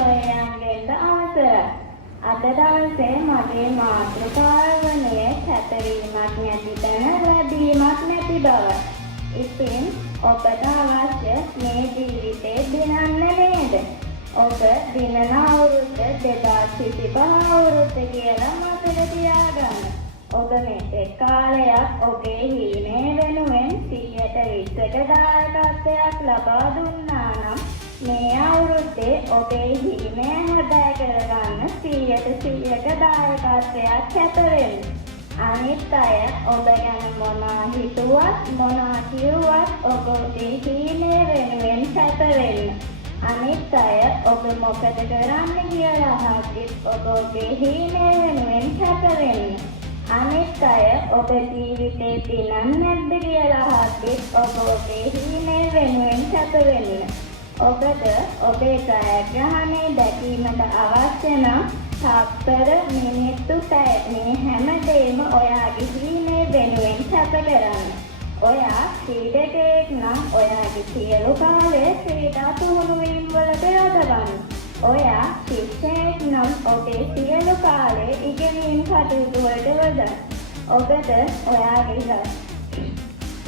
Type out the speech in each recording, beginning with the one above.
සොයන්ගෙන්ද අවසරයි. අද දවසේ මගේ මාතෘකාව වනුයේ කැපවීමක් නැති තැන ලැබීමක් නැති බවයි. ඉතින් ඔබට අවශ්‍ය මේ ජීවිතේ දිනන්න නේද? ඔබ දිනන අවුරුද්ද 2025 අවුරුද්ද කියලා මතක තියාගන්න. ඔබ මේ කාලයක් ඔබේ හීනේ වෙනුවෙන් 120ක දායකත්වයක් ලබා දුන්නා නම් මේ අවුරුද්දේ ඔබේ හීනේ හැබෑ කරගන්න 100ක දායකත්වයක් කැප වෙන්න. අනිත් අය ඔබ ගැන මොනවා හිතුවත් මොනවා කිව්වත් ඔබ ඔබේ හීනේ වෙනුවෙන් කැප වෙන්න. අනිත් අය ඔබ මොකද කරන්න කියලා අහද්දිත් ඔබ ඔබේ හීනේ වෙනුවෙන් කැප වෙන්න. අනිත් අය ඔබ ජීවිතේ දිනන්නේ නැද්ද කියලා අහද්දිත් ඔබ ඔබේ හීනේ වෙනුවෙන් කැප වෙන්න. ඔබට ඔබේ ජයග්‍රහණය දැකීමට අවශ්‍ය නම් තත්පර මිනිත්තු පැය මේ හැමදේම ඔයාගේ හීනේ වෙනුවෙන් කැප කරන්න. ඔයා ක්‍රීඩකයෙක් නම් ඔයාගේ සියලු කාලය ක්‍රීඩා පුහුණුවීම් වලට යොදවන්න. ඔයා ශිෂ්‍යයෙක් නම් ඔබේ සියලු කාලය ඉගෙනීම් කටයුතු වලට යොදන්න. ඔබට ඔයාගේ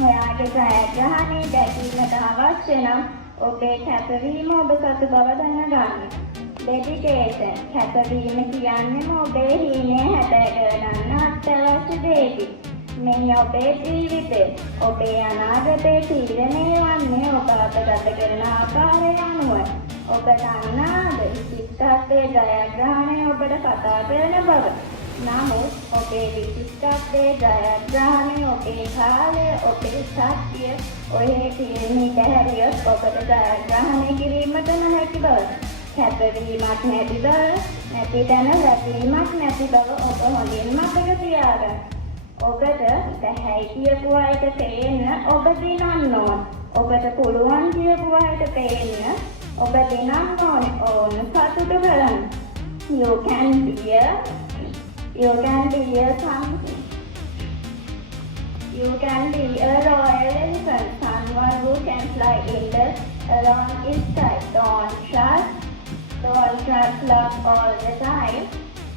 ජයග්‍රහණය දැකීමට අවශ්‍ය නම් ඔබේ කැපවීම ඔබ සතු බව දැනගන්න. ඩෙඩිකේෂන් කැපවීම කියන්නේම ඔබේ හීනය හැබෑ කරගන්න අත්‍යවශ්‍ය දෙයකි. මේ ඔබේ ජීවිතේ ඔබේ අනාගතයේ තීරණය වන්නේ ඔබ අපගත කරන ආකාරය අනුවයි. ඔබ දන්නාද විශිෂ්ටත්වයේ ජයග්‍රහණය ඔබට කතා කරන බව. නමුත් ඔබේ විශිෂ්ටත්වයේ ජයග්‍රහණය ඔබේ කාලය ඔබේ ශක්තිය ඔහේ තියෙන හැරියොත් ඔබට ජයග්‍රහණය කිරීමට නොහැකි බව. කැපවීමක් නැති බව, නැති තැන ලැබීමක් නැති බව ඔබ හොඳින් මතක තියාගන්න. ඔබට බැහැයි කියපු අයට පේන්න ඔබ දිනන්න ඕන. ඔබට පුළුවන් කියපු අයට පේන්න ඔබ දිනන්න ඕන සතුටු කරන්න. You can be a royal elephant, someone who can fly in the along sky. Don't trust luck all the time.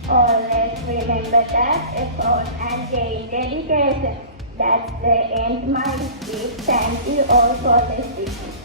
Always remember that effort and gain dedication. That's the end, my speech. Thank you all for listening.